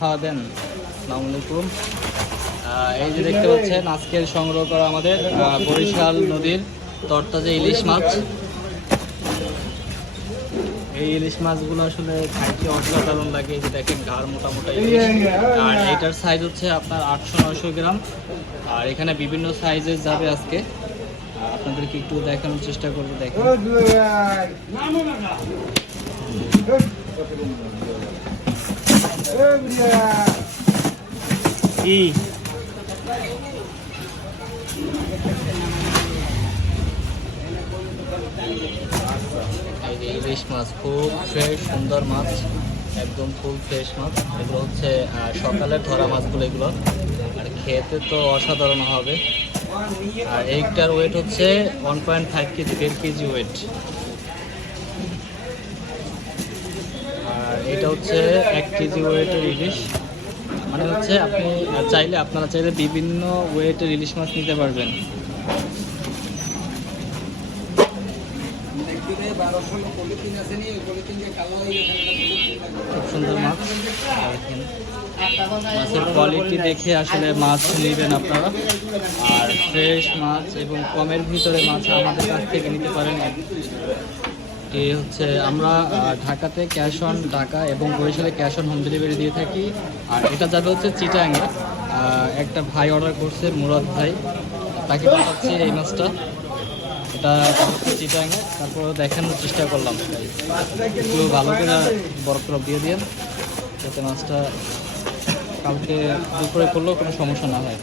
খাওয়াবেন আসসালামু আলাইকুম। আহ, এই যে দেখতে পাচ্ছেন আজকের সংগ্রহ করা আমাদের বরিশাল নদীর তরতাজা ইলিশ মাছ। এই ইলিশ মাছগুলো আসলে খাইতে অসাধারণ লাগে যে দেখেন ঘাড় মোটা মোটা ইলিশ। আর এইটার সাইজ হচ্ছে আপনার আটশো নয়শো গ্রাম। আর এখানে বিভিন্ন সাইজের যাবে আজকে। আপনাদেরকে একটু দেখানোর চেষ্টা করব দেখেন। কি ইলিশ মাছ খুব ফ্রেশ সুন্দর মাছ একদম ফুল ফ্রেশ মাছ। এগুলো হচ্ছে আহ, সকালের ধরা মাছগুলো এগুলো। আর খেতে তো অসাধারণ হবে। আর এইটার ওয়েট হচ্ছে ওয়ান পয়েন্ট ফাইভ কেজি দেড় কেজি ওয়েট এটা হচ্ছে এক কেজি ওয়েটের ইলিশ। মানে হচ্ছে আপনি চাইলে, আপনারা চাইলে বিভিন্ন ওয়েটের ইলিশ মাছ নিতে পারবেন। খুব সুন্দর মাছ। মাছের কোয়ালিটি দেখে আসলে মাছ নেবেন আপনারা। আর ফ্রেশ মাছ এবং কমের ভিতরে মাছ আমাদের কাছ থেকে নিতে পারেন এটি হচ্ছে আমরা ঢাকাতে ক্যাশ অন ঢাকা এবং বরিশালে ক্যাশ অন হোম ডেলিভারি দিয়ে থাকি। আর এটা যাবে হচ্ছে চিটাঙে একটা ভাই অর্ডার করছে, মুরাদ ভাই। তাকে পাঠাচ্ছি এই মাছটা। এটা চিটাঙে তারপরে দেখানোর চেষ্টা করলাম। একটু ভালো করে বরফ টরফ দিয়ে দিয়ে যাতে মাছটা কালকে দুপুরে করলেও কোনো সমস্যা না হয়।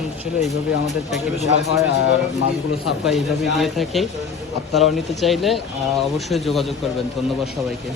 আসলে ছিল, এইভাবে আমাদের প্যাকেটগুলো হয় আর মাছগুলো সাপ্লাই এইভাবে দিয়ে থাকে। আপনারাও নিতে চাইলে অবশ্যই যোগাযোগ করবেন। ধন্যবাদ সবাইকে।